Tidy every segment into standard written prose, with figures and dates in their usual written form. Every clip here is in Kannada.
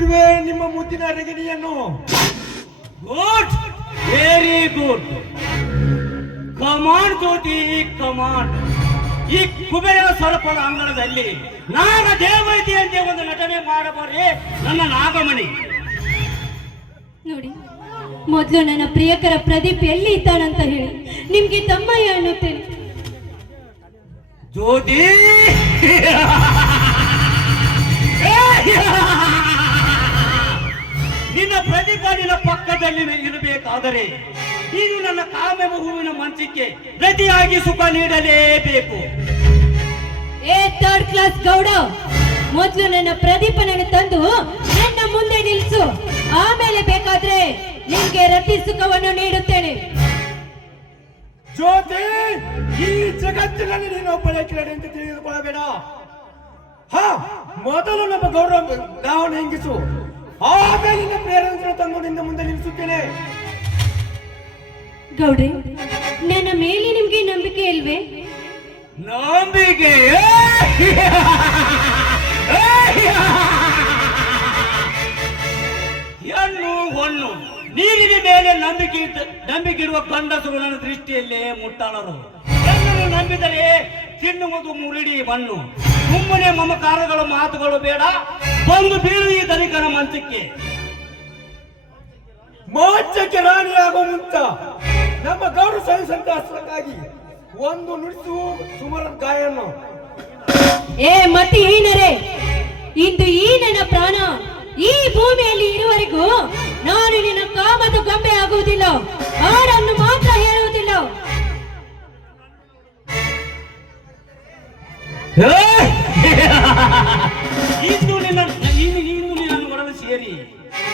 ನೋಡುತ್ತಿರುವೆ ನಿಮ್ಮ ಮುದ್ದಿನ ರಗಣಿಯನ್ನು. Good, very good. Command Jyoti, command. ಈ ಕುಬೇರ ಸ್ವರೂಪದ ಅಂಗಳದಲ್ಲಿ ನಾಗ ದೇವತೆಯಂತೆ ಒಂದು ನಟನೆ ಮಾಡಬಾರೆ ನನ್ನ ನಾಗಮಣಿ. ನೋಡಿ, ಮೊದಲು ನನ್ನ ಪ್ರಿಯಕರ ಪ್ರದೀಪ್ ಎಲ್ಲಿ ಇದ್ದಾನಂತ ಹೇಳಿ ನಿಮ್ಗೆ ತಮ್ಮಯ್ಯ ಅನ್ನುತ್ತೇನೆ. ಜ್ಯೋತಿ, ನಿನ್ನ ಪ್ರದೀಪ ನಿನ್ನ ಪಕ್ಕದಲ್ಲಿ ಇರಬೇಕಾದರೆ ನೀನು ನನ್ನ ಕಾಮೆವ ಹೂವಿನ ಮಂಚಕ್ಕೆ ಪ್ರತಿಯಾಗಿ ಸುಖ ನೀಡಲೇಬೇಕು. ಏ ಥರ್ಡ್ ಕ್ಲಾಸ್ ಗೌಡ, ಮೊದಲು ನನ್ನ ಪ್ರದೀಪನನ್ನು ತಂದು ನನ್ನ ಮುಂದೆ ನಿಲ್ಲಿಸು. ಆಮೇಲೆ ಬೇಕಾದ್ರೆ ನಿಮ್ಗೆ ರತಿ ಸುಖವನ್ನು ನೀಡುತ್ತೇನೆ. ಜ್ಯೋತಿ, ಈ ಜಗತ್ತಿನಲ್ಲಿ ನೀನು ಒಬ್ಬನೇ ಕಿರಡಿ ಅಂತ ತಿಳಿದುಕೊಳ್ಳಬೇಡ. ಮೊದಲು ನಮ್ಮ ಗೌರವ ಗಾವನ ಹೆಂಗಿಸು, ಆಮೇಲೆ ನಿನ್ನ ಪ್ರೇರಣೆ ತಂದು ನಿನ್ನ ಮುಂದೆ ನಿಲ್ಲಿಸುತ್ತೇನೆ. ಗೌಡ್ರೆ, ನನ್ನ ಮೇಲೆ ನಿಮ್ಗೆ ನಂಬಿಕೆ ಇಲ್ವೇ? ನಂಬಿಕೆ ಹೆಣ್ಣು ಹೊಣ್ಣು ನೀರಿನ ಮೇಲೆ ನಂಬಿಕೆ ಇಡುವ ಗಂಡಸರು ನನ್ನ ದೃಷ್ಟಿಯಲ್ಲೇ ಮುಟ್ಟಾಳರು. ಹೆಣ್ಣನ್ನು ನಂಬಿದರೆ ತಿನ್ನುವುದು ಮುರುಡಿ ಮಣ್ಣು. ಸುಮ್ಮನೆ ಮಮಕಾರಗಳ ಮಾತುಗಳು ಬೇಡ, ಬಂದು ಬೀಳು ಈ ಧನಿಕನ ಮಂಚಕ್ಕೆ. ಮೋಚಕ್ಕೆ ರಾಣಿಯಾಗುವ ಮುಂಚ ನಮ್ಮ ಗೌರವ ಸಂತೋಷಕ್ಕಾಗಿ ಒಂದು ನುಡಿಸು ಸುಮರನ್ ಗಾಯನ್ನು. ಏ ಮತಿಹೀನರೇ, ಇಂದು ಈ ನನ್ನ ಪ್ರಾಣ ಈ ಭೂಮಿಯಲ್ಲಿ ಇರುವವರೆಗೂ ನಾನು ನಿನ್ನ ಕಾಮದ ಗೊಂಬೆ ಆಗುವುದಿಲ್ಲ, ಹಾಡನ್ನು ಮಾತ್ರ ಹೇಳುವುದಿಲ್ಲ. ಇಂದು ನಿನ್ನನ್ನು ಹೊರಲು ಸೇರಿ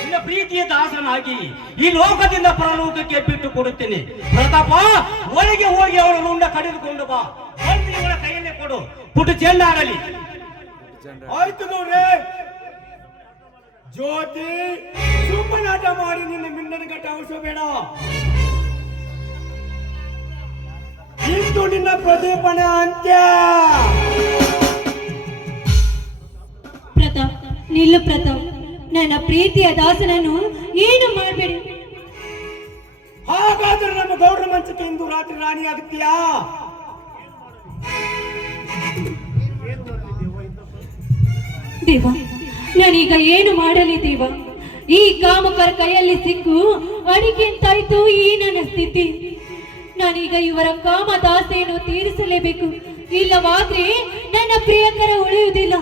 ನಿನ್ನ ಪ್ರೀತಿಯ ದಾಸನಾಗಿ ಈ ಲೋಕದಿಂದ ಪರಲೋಕಕ್ಕೆ ಬಿಟ್ಟು ಕೊಡುತ್ತೇನೆ. ಪ್ರತಾಪ, ಒಳಗೆ ಹೋಗಿ ಅವಳ ರುಂಡ ಕಡಿದುಕೊಂಡು ಬಾ. ಬಂದು ಇವಳ ಕೈಯಲ್ಲೇ ಕೊಡು, ಪುಟ್ಟು ಚೆಂಡಾಡಲಿ. ಆಯ್ತು ಗೌಡ್ರೆ. ಜ್ಯೋತಿ, ಸುಮ್ಮನಾಟ ಮಾಡಿ ನಿನ್ನ ಮಿಂಡನ ಗಟ್ಟ ಅವಸಬೇಡ. ಇಂದು ನಿನ್ನ ಪ್ರದೀಪನ ಅಂತ್ಯ. ಪ್ರತಾಪ್, ನಿಲ್ಲು ಪ್ರತಾಪ್. ನನ್ನ ಪ್ರೀತಿಯ ದಾಸನನ್ನು ಏನು ಮಾಡಬೇಡಿ. ಹಾಗಾದ್ರೆ ನಮ್ಮ ಗೌಡ್ರ ಮಂಚಕ್ಕೆ ಇಂದು ರಾತ್ರಿ ರಾಣಿ ಆಗುತ್ತೀಯಾ? ದೇವ, ನಾನೀಗ ಏನು ಮಾಡಲಿ ದೇವ? ಈ ಕಾಮಕರ ಕೈಯಲ್ಲಿ ಸಿಕ್ಕು ಅಡಿಗೆಂತಾಯ್ತು ಈ ನನ್ನ ಸ್ಥಿತಿ. ನಾನೀಗ ಇವರ ಕಾಮದಾಸೆಯನ್ನು ತೀರಿಸಲೇಬೇಕು, ಇಲ್ಲವಾದ್ರೆ ನನ್ನ ಪ್ರಿಯಕರ ಉಳಿಯುವುದಿಲ್ಲ.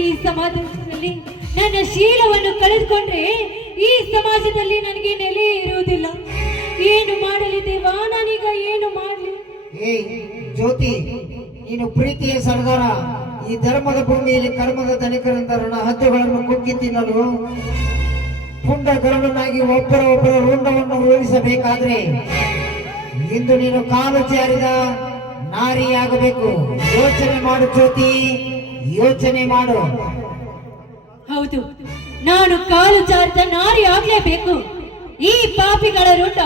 ಈ ಸಮಾಜದಲ್ಲಿ ನನ್ನ ಶೀಲವನ್ನು ಕಳೆದುಕೊಂಡ್ರೆ ಈ ಸಮಾಜದಲ್ಲಿ ನನಗೆ ನೆಲೆ ಇರುವುದಿಲ್ಲ. ಏನು ಮಾಡಲಿ ದೇವ? ನಾನೀಗ ಏನು ಮಾಡಲಿ? ಏ ಜ್ಯೋತಿ, ನೀನು ಪ್ರೀತಿಯ ಸರದಾರ. ಈ ಧರ್ಮದ ಭೂಮಿಯಲ್ಲಿ ಕರ್ಮದ ಧನಿಕರಿಂದ ಹದ್ದುಗಳನ್ನು ಕುಕ್ಕಿ ತಿನ್ನಲು ಪುಂಡ ಗರುಡನಾಗಿ ಒಬ್ಬರ ರುಂಡವನ್ನು ಉಳಿಸಬೇಕಾದ್ರೆ ಇಂದು ನೀನು ಕಾಲು ಜಾರಿದ ನಾರಿಯಾಗಬೇಕು. ಯೋಚನೆ ಮಾಡು ಜ್ಯೋತಿ, ಯೋಚನೆ ಮಾಡು. ಹೌದು, ನಾನು ಕಾಲು ಜಾರಿದ ನಾರಿ ಆಗ್ಲೇಬೇಕು. ಈ ಪಾಪಿಗಳ ರುಂಡ